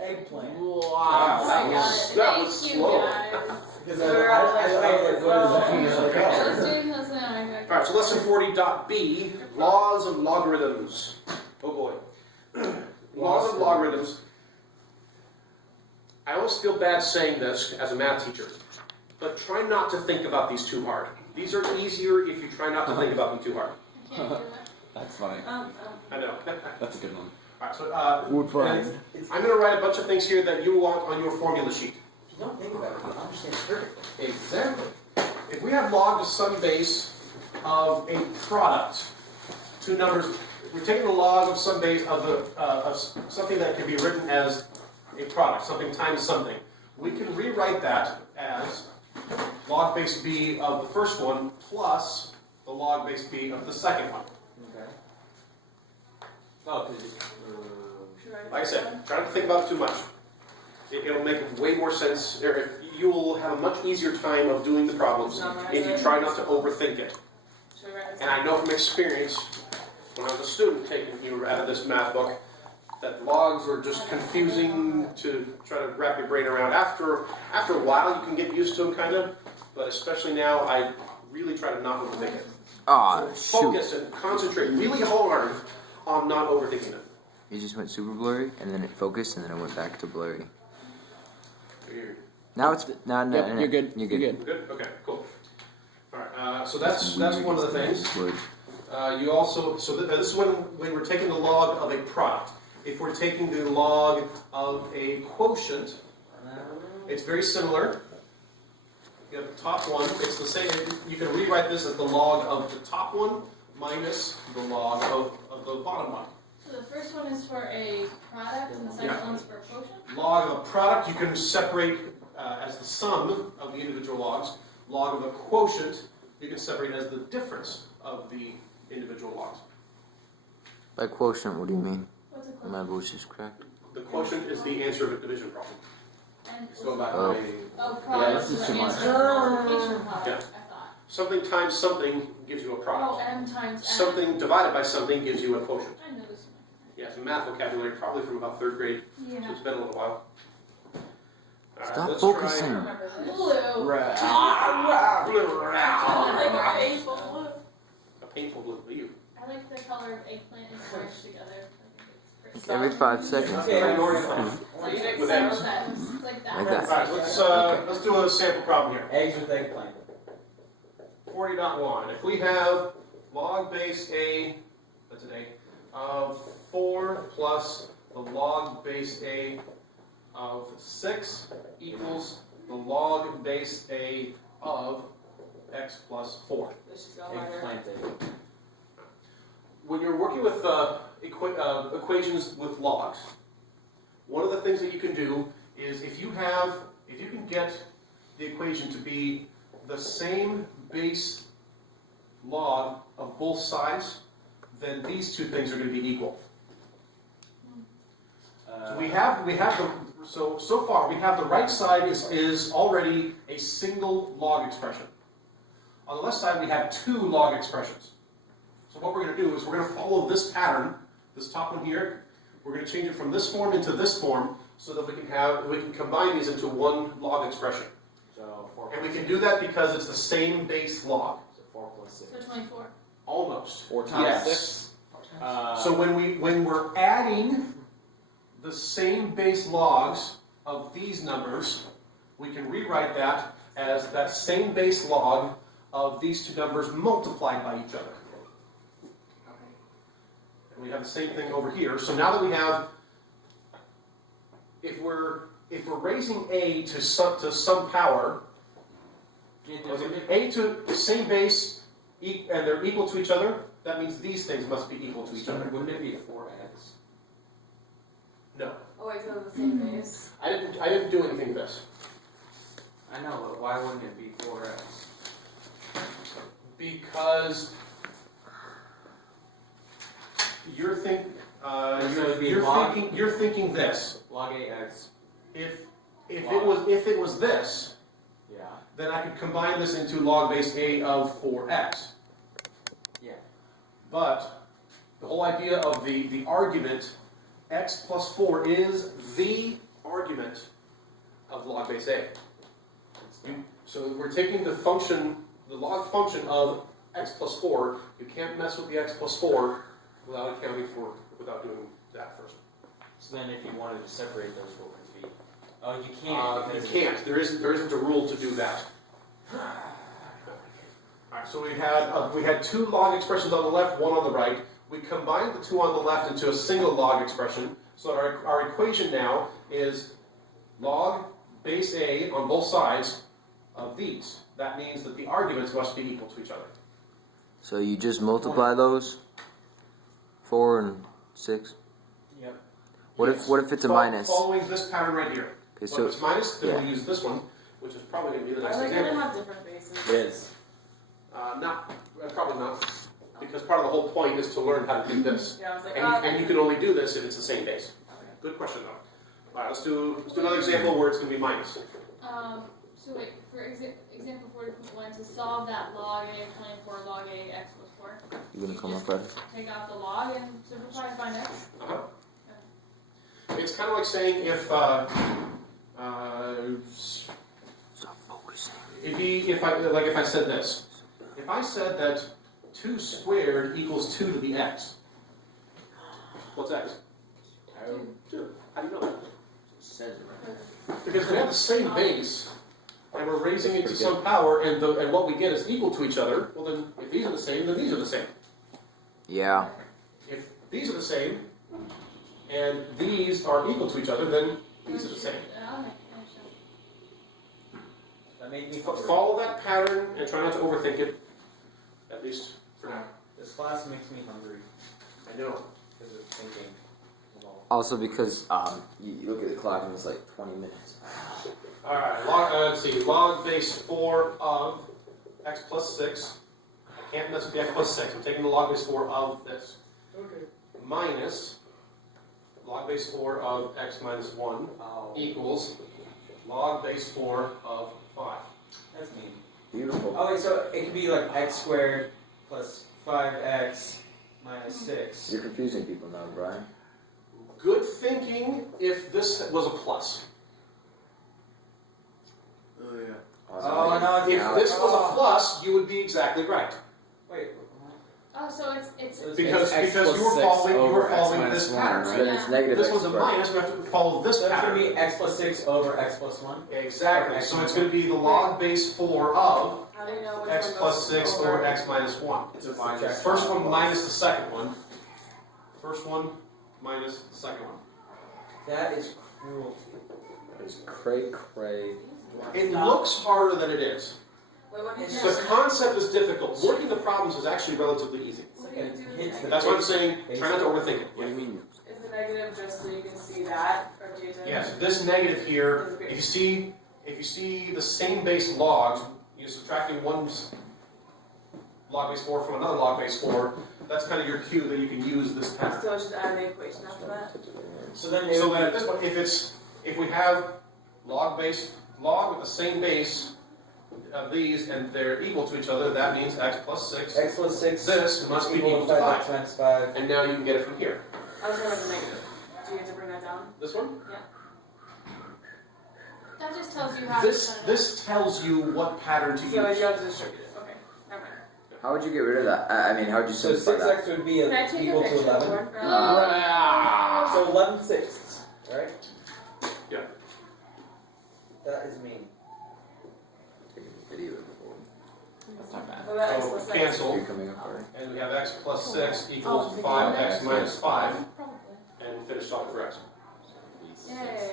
Eggplant. Wow, that was slow. Because Alright, so lesson 40.b, laws of logarithms. Oh boy. Laws of logarithms. I always feel bad saying this as a math teacher, but try not to think about these too hard. These are easier if you try not to think about them too hard. That's funny. I know. That's a good one. Alright, so I'm going to write a bunch of things here that you want on your formula sheet. If you don't think about it, you understand perfectly. Exactly. If we have log to some base of a product, two numbers, we're taking the log of some base of something that can be written as a product, something times something. We can rewrite that as log base b of the first one plus the log base b of the second one. Okay. Oh, Like I said, try not to think about it too much. It'll make way more sense. You will have a much easier time of doing the problems if you try not to overthink it. And I know from experience, when I was a student taking you out of this math book, that logs were just confusing to try to wrap your brain around. After a while, you can get used to them, kind of. But especially now, I really try to not overthink it. Focus and concentrate really hard on not overthinking it. It just went super blurry, and then it focused, and then it went back to blurry. Now it's no. You're good. You're good. We're good? Okay, cool. All right. So that's one of the things. You also this is when we're taking the log of a product. If we're taking the log of a quotient, it's very similar. You have the top one. It's the same. You can rewrite this as the log of the top one minus the log of the bottom one. So the first one is for a product, and the second one's for a quotient? Log of a product you can separate as the sum of the individual logs. Log of a quotient you can separate as the difference of the individual logs. By quotient, what do you mean? What's a My quotient? voice is cracked. The quotient is the answer of a division problem. And Let's go back. product this is is too the much. answer of the multiplication problem, Yeah. I thought. Something times something gives you a Oh, product. m times n. Something divided by something gives you a quotient. I know this Yeah, some math vocabulary, probably from about 3rd grade, one. so Yeah. it's been a little while. All right, Stop let's focusing. try- Remember this. Blue. A painful blue for you. I like the color of eggplant and orange together. I think it's Every 5 seconds. Okay, right? pretty. With Like eggs. It's like that. Like that. All right, let's do a sample problem here. Eggs with eggplant. 40.1. If we have log base A, that's an A, of 4 plus the log base A of 6 equals the log base A of x plus 4. Eggplanted. When you're working with equations with logs, one of the things that you can do is if you can get the equation to be the same base log of both sides, then these two things are going to be equal. So far we have the right side is already a single log expression. On the left side we have 2 log expressions. So what we're going to do is we're going to follow this pattern, this top one here. We're going to change it from this form into this form so that we can combine these into one log expression. So 4 And we can do that because it's the same base log. So 4 plus 6. So 24. Almost. 4 times Yes. 6. So when we're adding the same base logs of these numbers, we can rewrite that as that same base log of these two numbers multiplied by each other. And we have the same thing over here. So now that we have, if we're raising a to some power, a to the same base and they're equal to each other, that means these things must be equal to each other. Wouldn't it be 4x? No. Oh, wait, so the same base. I didn't do anything with this. I know, but why wouldn't it be 4x? Because you're thinking this. Log 8x. If it was this, Yeah. then I could combine this into log base a of 4x. Yeah. But the whole idea of the argument x plus 4 is the argument of log base A. So we're taking the function, the log function of x plus 4. You can't mess with the x plus 4 without accounting for, without doing that first. So then if you wanted to separate those, what would it be? Oh, you can't. You because can't. There isn't a rule to do that. Alright, so we had two log expressions on the left, one on the right. We combined the two on the left into a single log expression. So our equation now is log base A on both sides of these. That means that the arguments must be equal to each other. So you just multiply those, 4 and 6. Yep. What Yes. if it's a minus? Following this pattern right here. Okay, So so if it's minus, then yeah. we'll use this one, which is probably going to be the Are next they example. gonna have different bases? It is. Probably not. Because part of the whole point is to learn how to do this. Yeah, I was like, And you can only do this if it's the same base. Good question though. Alright, let's do another example where it's going to be minus. So wait, for example 40.1, to solve that log A of 24 log A x plus 4, you gonna come up, Fred? take out the log and simplify and find x? Uh-huh. It's kind of like saying if Stop focusing. if I said this. If I said that 2 squared equals 2 to the x, what's x? 2. How do you know that? Because they have the same base, and we're raising it to some power, and what we get is equal to each other. Well, then, if these are the same, then these are the same. Yeah. If these are the same, and these are equal to each other, then these are the same. That made me Follow that pattern and try not to overthink it, at least for now. This class makes me hungry I know. because of thinking. Also because you look at the clock and it's like 20 minutes. Alright, let's see, log base 4 of x plus 6. I can't mess with the x plus 6. I'm taking the log base 4 of this. Okay. Minus log base 4 of x minus 1 equals log base 4 of 5. That's mean. Beautiful. Oh wait, so it could be like x squared plus 5x minus 6. You're confusing people now, Brian. Good thinking if this was a plus. Oh yeah. Oh, no, it's If this was a plus, you would be exactly right. Wait. Oh, so it's Because x you plus were 6 following over x this minus pattern, 1, right? Then it's negative This x was a squared. minus, we have to follow this So it's pattern. going to be x plus 6 over x plus 1? Exactly. X So minus it's going to be the log base 4 of How do you know which x one plus goes 6 over? or x minus 1. It's a minus. First one minus the second one. First one minus the second one. That is cruel. It's cray. It looks harder than it is. Wait, what did you The say? concept is difficult. Working the problems is actually relatively easy. What do you do with Hits the the- That's what I'm saying. Try not to overthink it. What do you mean? Is the negative just so you can see that, or do you have to? Yes, this negative here, if you see the same base logs, you're subtracting one log base 4 from another log base 4, that's kind of your cue that you can use this pattern. Still just add the equation after that? So then it So would then at be, this point, if we have log with the same base of these and they're equal to each other, that means x plus 6. x plus 6 This must be equal to 5x 5. minus 5. And now you can get it from here. I was talking about the negative. Do you have to bring that down? This one? that just tells you how to set it up. This tells you what pattern to So you use. have to distribute it. Okay, never mind. How would you get rid of that? I mean, how would you So simplify that? 6x would be Can I take a equal to picture? 11. So 11 sixths, right? Yeah. That is mean. Taking a video before. That's not bad. What about x So plus 6? cancel, You're coming up already. and we have x plus 6 equals Oh, 5x minus 5, Probably. and finish off for x. Yay.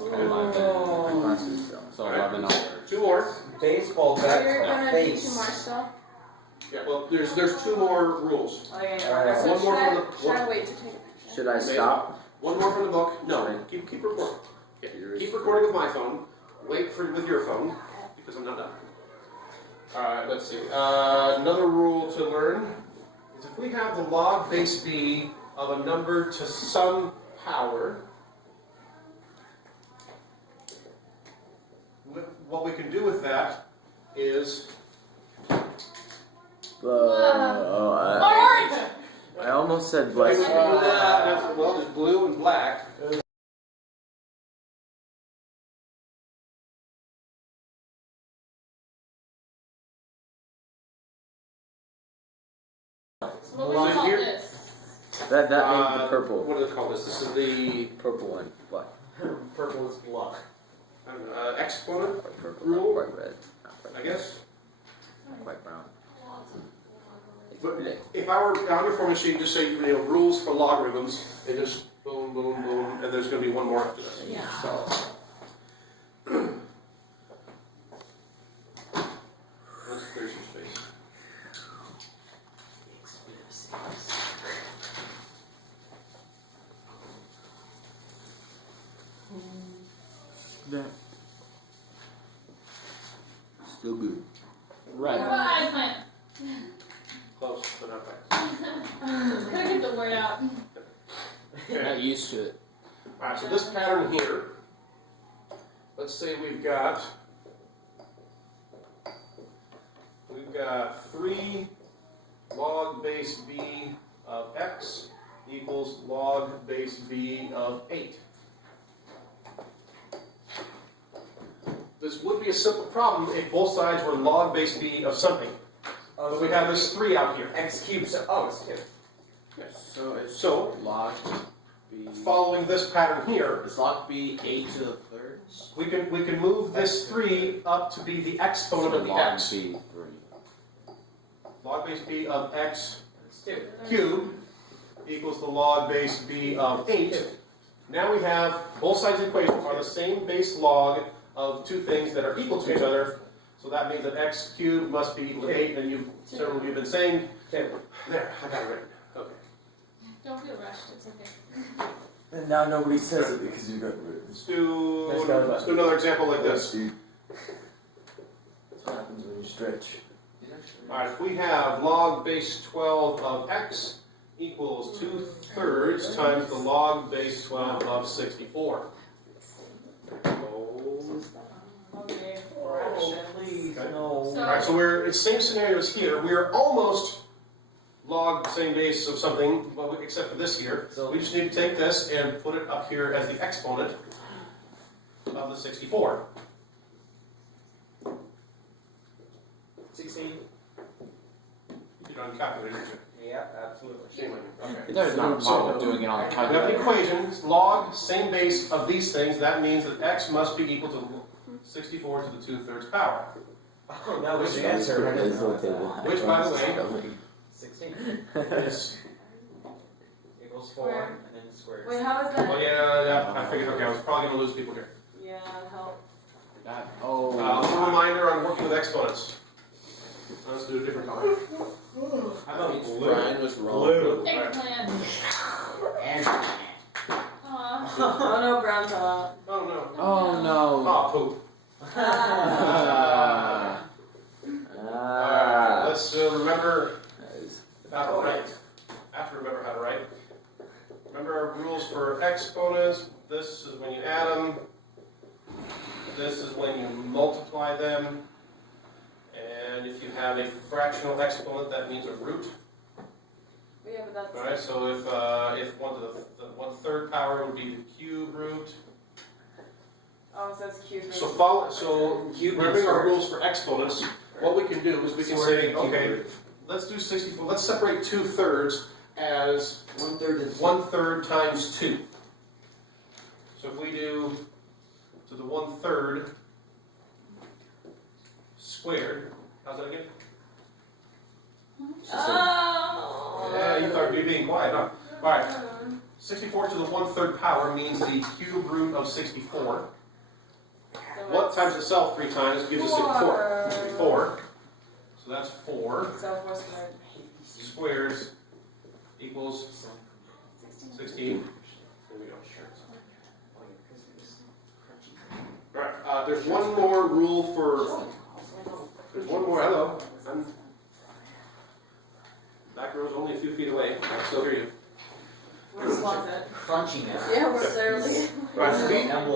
My classes still. So 11 over. 2 more. Baseball So bat you're to the gonna do 2 face. more still? Yeah, well, there's 2 more rules. Oh, yeah, Alright. yeah. So One more should from I, the- should I wait to take a picture? Should I stop? One more from the book. No, keep recording. Yeah, keep recording with my phone. Wait with your phone, because I'm not done. Alright, let's see. Another rule to learn is if we have the log base b of a number to some power, what we can do with that is Orange! I almost said well, bless you. there's blue and black. So what would you call Here- this? That made the purple. What do they call this? This is the Purple one. What? Purple is block. exponent, Quite purple. Rule? Not quite red. Not quite I guess. Not quite brown. But if I were on your formula sheet, just say rules for logarithms, and just boom, boom, boom, and there's going to be one more after this. Yeah. So. Let's clear some space. Still good. Right. Bye, plant. Close, but not quite. Gotta get the word out. Not used to it. Alright, so this pattern here, let's say we've got 3 log base b of x equals log base b of 8. This would be a simple problem if both sides were log base b of something. But we have this 3 out here. X cubed. So, oh, it's cubed. So it's So, log b. following this pattern here, Is log b 8 to the thirds? we can move this 3 up to be the exponent So of the log x. b 3. Log base b of x It's cubed. cubed equals the log base b of 8. Now we have both sides of the equation are the same base log of two things that are equal to each other. So that means that x cubed must be equal to 8, and several of you have been saying, Cubed. there, I got it right. Okay. Don't feel rushed, it's okay. And now nobody says it because you got rid of Let's do, Let's go. let's do another example like this. That's what happens when you stretch. Alright, if we have log base 12 of x equals 2/3 times the log base 12 of 64. Okay. Please, Okay. no. So, Alright, so it's same scenarios here. We're almost log the same base of something, well, except for this here. So we just need to take this and put it up here as the exponent of the 64. 16. You did it on the calculator, didn't you? Yeah, absolutely. Shame on you. Okay. There's not a problem with doing it on the We have an calculator. equation, log, same base of these things. That means that x must be equal to 64 to the 2/3 power. Oh, no, there's the answer. I didn't know that. Which, by the way, 16 is, equals 4, and then squares. Wait, how is that? well, yeah, I figured, okay, I was probably going to lose people here. Yeah, help. Oh. A little reminder on working with exponents. Let's do a different color. How about blue? Brian was wrong. Blue. eggplant. Aw. Oh no, brown top. Oh, no. Oh no. Oh, poop. Ah. Alright, let's remember how to write. Have to remember how to write. Remember our rules for exponents. This is when you add them. This is when you multiply them. And if you have a fractional exponent, that means a root. Yeah, but that's. Alright, so if 1/3 power would be the cube root. Oh, so it's cube. So remembering our rules for exponents, what we can do is we can say, okay, let's do 64. Let's separate 2/3 as 1/3 times 2. So if we do to the 1/3 squared, how's that again? Oh. Yeah, you thought you were being quiet, huh? All right, 64 to the 1/3 power means the cube root of 64. What times itself 3 times gives us 64. 4. So that's 4. So 4 squared. Squares equals 16. There we go. Alright, there's one more rule for. There's one more. Hello. Back row's only a few feet away. I still hear you. We're just lost it. Crunchy now. Yeah, we're clearly. Right, so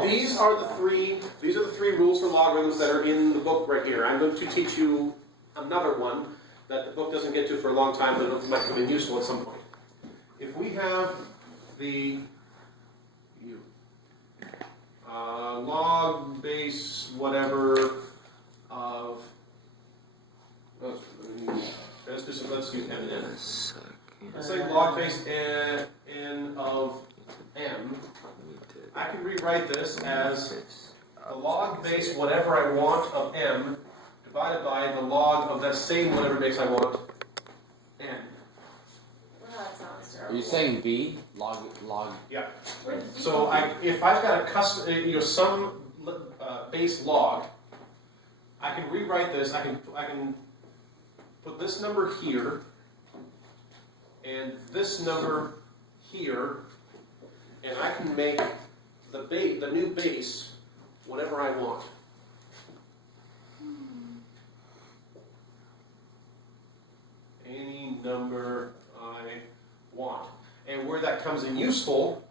these are the three rules for logarithms that are in the book right here. I'm going to teach you another one that the book doesn't get to for a long time, but it might come in useful at some point. If we have the log base whatever of let's use M and N. I can rewrite this as the log base whatever I want of m divided by the log of that same whatever base I want n. Well, that sounds Are terrible. you saying B? Log. Yeah. Where did you So go? if I've got a custom, some base log, I can rewrite this. I can put this number here and this number here, and I can make the new base whatever I want. Any number I want. And where that comes in useful,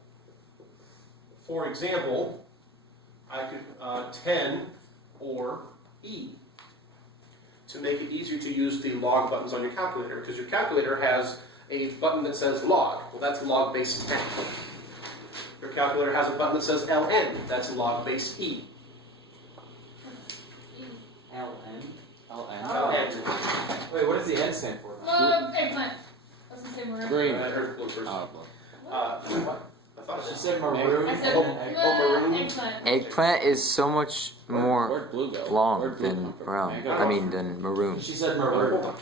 for example, I could 10 or E to make it easier to use the log buttons on your calculator, because your calculator has a button that says log. Well, that's log base 10. Your calculator has a button that says ln. That's log base E. LN. ln. Wait, what does the N stand for? Eggplant. I was gonna say maroon. Green. I heard blue first. Oh, What? I thought it She was said maroon. I said maroon. eggplant. Eggplant is so much more Where'd blue go? long Where'd blue than come from? brown. Mango? I mean, than maroon. She said maroon. I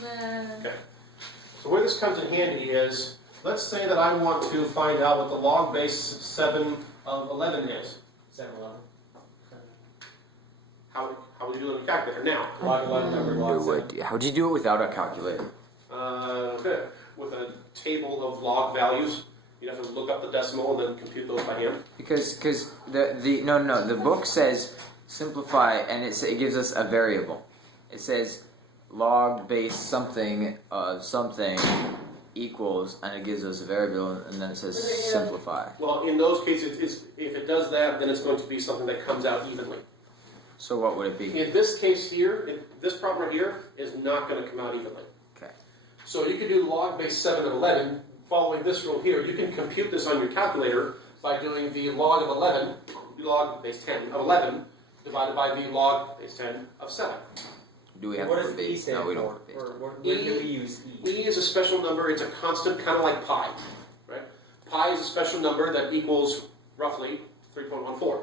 said Okay. So where this comes in handy is, let's say that I want to find out what the log base 7 of 11 is. 7-Eleven. How would you do it on a calculator? Now, Log 11 over log No 7. idea. How'd you do it without a calculator? with a table of log values, you'd have to look up the decimal and then compute those by hand. Because the book says simplify, and it gives us a variable. It says log base something of something equals, and it gives us a variable, and then it says simplify. Well, in those cases, if it does that, then it's going to be something that comes out evenly. So what would it be? In this case here, this problem right here is not going to come out evenly. Okay. So you can do log base 7 of 11, following this rule here. You can compute this on your calculator by doing the log of 11, log base 10 of 11, divided by the log base 10 of 7. Do we have What to does put E base? stand No, we for? don't put base. Or when do we use E? E is a special number. It's a constant, kind of like pi, right? Pi is a special number that equals roughly 3.14.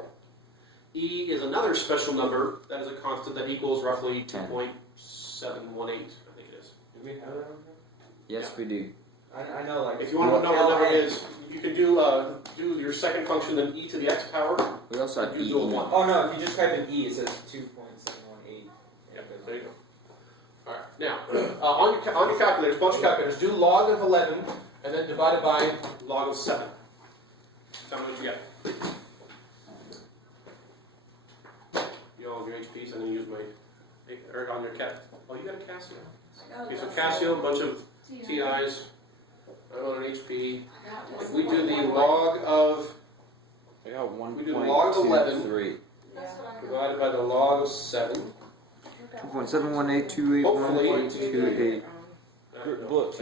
E is another special number that is a constant that equals roughly 2.718, I think it is. Do we have that on Yes, we do. here? I know, like. If you want to know what the number LN. is, you can do your second function, then e to the x power. We also have You EE. do a 1. Oh no, if you just type in E, it says 2.718. Yeah, there you go. All right, now, on your calculators, bunch of calculators, do log of 11 and then divide it by log of 7. Tell me what you get. You all have your HPs, I'm going to use my, or on your cat. Oh, you got a Casio. Okay, so Casio, a bunch of TIs, I own an HP. We do the log of, I got 1.23. We do log of 11. That's what I got. divided by the log of 7. 2.71828 Hopefully. 1.28. Look,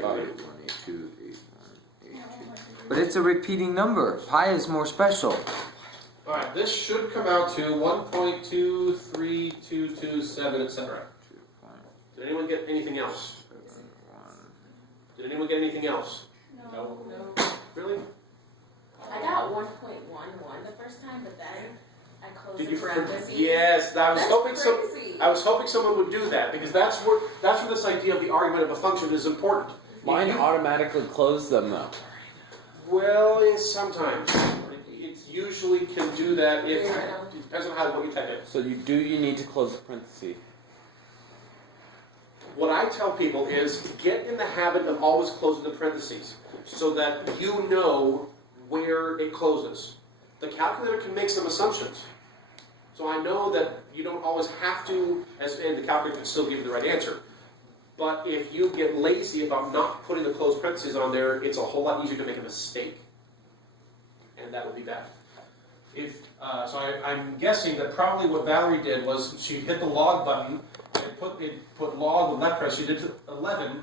But it's a repeating number. Pi is more special. Alright, this should come out to 1.23227, etc. Did anyone get anything else? Did anyone get anything else? No. No. Really? I got 1.11 the first time, but then I closed the parentheses. Yes, I was That's hoping crazy. I was hoping someone would do that, because that's where this idea of the argument of a function is important. Mine If you- automatically closed them though. Well, sometimes. It usually can do that if it depends on what you type in. So you need to close the parenthesis. What I tell people is get in the habit of always closing the parentheses so that you know where it closes. The calculator can make some assumptions. So I know that you don't always have to, and the calculator can still give you the right answer. But if you get lazy about not putting the closed parentheses on there, it's a whole lot easier to make a mistake. And that would be bad. I'm guessing that probably what Valerie did was she hit the log button, and it put log with left press. She did 11,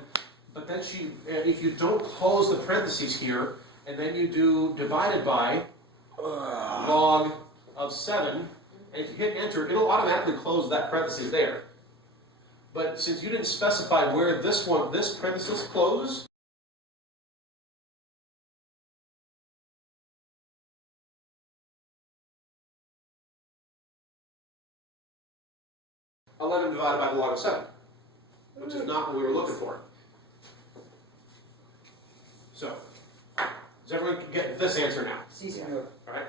but then if you don't close the parentheses here, and then you do divided by log of 7, and if you hit enter, it'll automatically close that parentheses there. But since you didn't specify where this parenthesis closed, 11 divided by the log of 7, which is not what we were looking for. So, does everyone get this answer now? It's easy. All right.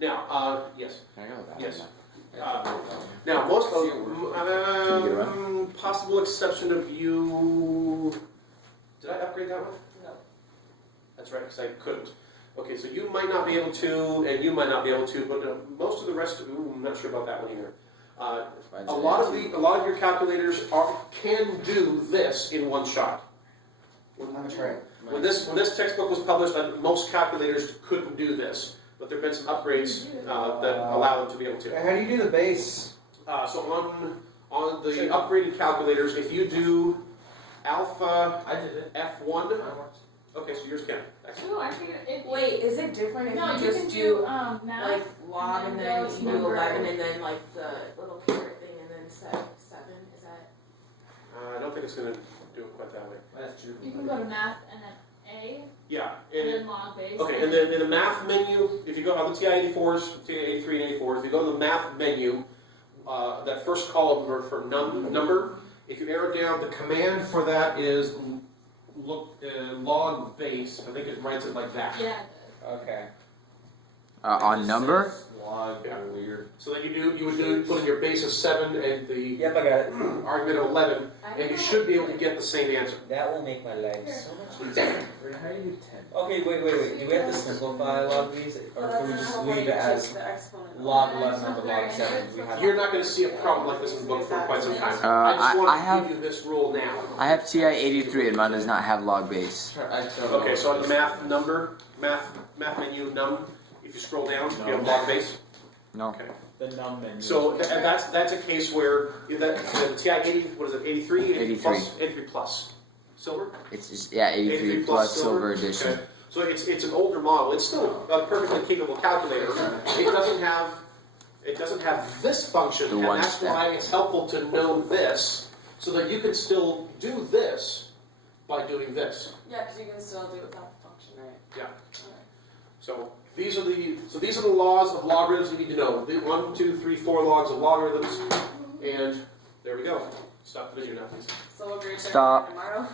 Now, yes. Can I go with that? Yes. one Now, most possible exception of you. Did I upgrade that one? No. That's right, because I couldn't. Okay, so you might not be able to, and you might not be able to, but most of the rest. Ooh, I'm not sure about that one either. A lot of your calculators can do this in one shot. I'm gonna try it. When this textbook was published, most calculators couldn't do this, but there have been some upgrades that allow them to be able to. How do you do the base? So on the upgraded calculators, if you do alpha I did it. F1, okay, so yours can. Excellent. No, I figured if you, Wait, is it different if no, you you just can do math. like log and then go to you do number. 11 and then like the little carrot thing and then 7? Is that? I don't think it's going to do it quite that way. That's true. You can go to math and then A, Yeah. and then log base. Okay, and then in the math menu, if you go on the TI-84s, TI-83 and 84s, if you go to the math menu, that first column for number, if you arrow down, the command for that is log base. I think it writes it like that. Yeah. Okay. On number? Log Yeah. weird. So that you would put in your base of 7 and the Yep, I got it. argument of 11, I and you don't should be able to get the same answer. That will make my life so much easier. How do you do 10? Okay, wait. Do we have to simplify log these, or can we just leave it as log 11 over log 7? We have You're not going to see a problem like this in the book for quite some time. Uh, I just I wanted to have- give you this rule now. I have TI-83 and mine does not have log base. Okay, so on the math menu num, if you scroll down, you have log base. No. Okay. the num menu. So that's a case where the TI-80, what is it, 83? 83. Plus? 83 plus. Silver? It's just, yeah, 83 plus silver edition. Okay. So it's an older model. It's still a perfectly capable calculator. It doesn't have this function, The and one that's step. why it's helpful to know this, so that you can still do this by doing this. Yeah, because you can still do it without the function, right? Yeah. So these are the laws of logarithms you need to know. The 1, 2, 3, 4 logs of logarithms, and there we go. Stop the video now, please. So we'll grade Stop. tomorrow.